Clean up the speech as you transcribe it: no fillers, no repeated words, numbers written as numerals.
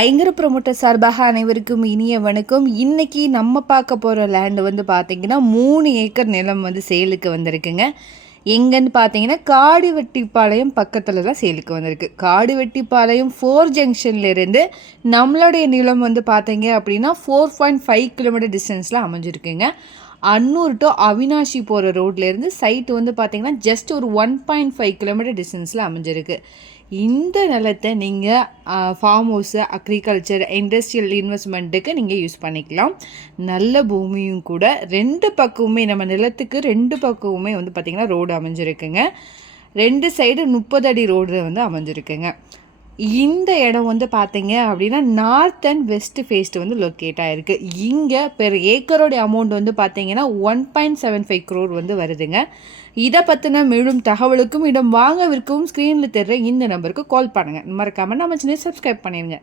ஐங்கர promoter சார்பாக அனைவருக்கும் இனிய வணக்கம். இன்னைக்கு நம்ம பார்க்க போகிற லேண்டு வந்து பார்த்தீங்கன்னா 3 ஏக்கர் நிலம் வந்து சேலுக்கு வந்திருக்குங்க. எங்கன்னு பார்த்தீங்கன்னா காடுவெட்டிப்பாளையம் பக்கத்தில் தான் சேலுக்கு வந்திருக்கு. காடுவெட்டிப்பாளையம் 4 ஜங்ஷன்லேருந்து நம்மளுடைய நிலம் வந்து பார்த்தீங்க அப்படின்னா 4.5 கிலோமீட்டர் டிஸ்டன்ஸில் அமைஞ்சிருக்குங்க. அன்னூர் டு அவினாஷி போகிற ரோட்லேருந்து சைட்டு வந்து பார்த்தீங்கன்னா ஜஸ்ட் ஒரு 1.5 கிலோமீட்டர் டிஸ்டன்ஸில் அமைஞ்சிருக்கு. இந்த நிலத்தை நீங்கள் ஃபார்ம் ஹவுஸு, அக்ரிகல்ச்சர், இண்டஸ்ட்ரியல் இன்வெஸ்ட்மெண்ட்டுக்கு நீங்கள் யூஸ் பண்ணிக்கலாம். நல்ல பூமியும் கூட. 2 பக்கமுமே நம்ம நிலத்துக்கு 2 பக்கமுமே வந்து பார்த்திங்கன்னா ரோடு அமைஞ்சிருக்குங்க. 2 சைடு 30 அடி ரோடு வந்து அமைஞ்சிருக்குங்க. இந்த இடம் வந்து பார்த்தீங்க அப்படின்னா நார்த் அண்ட் வெஸ்ட் ஃபேஸ்ட் வந்து லொக்கேட் ஆகிருக்கு. இங்கே பெர் ஏக்கரோடைய அமௌண்ட் வந்து பார்த்தீங்கன்னா 1.75 crore வந்து வருதுங்க. இதை பற்றின மேலும் தகவலுக்கும் இடம் வாங்க விற்கவும் ஸ்க்ரீனில் தெரிற இந்த நம்பருக்கு கால் பண்ணுங்கள். மறக்காமல் நம்ம சேனலை சப்ஸ்கிரைப் பண்ணிடுங்க.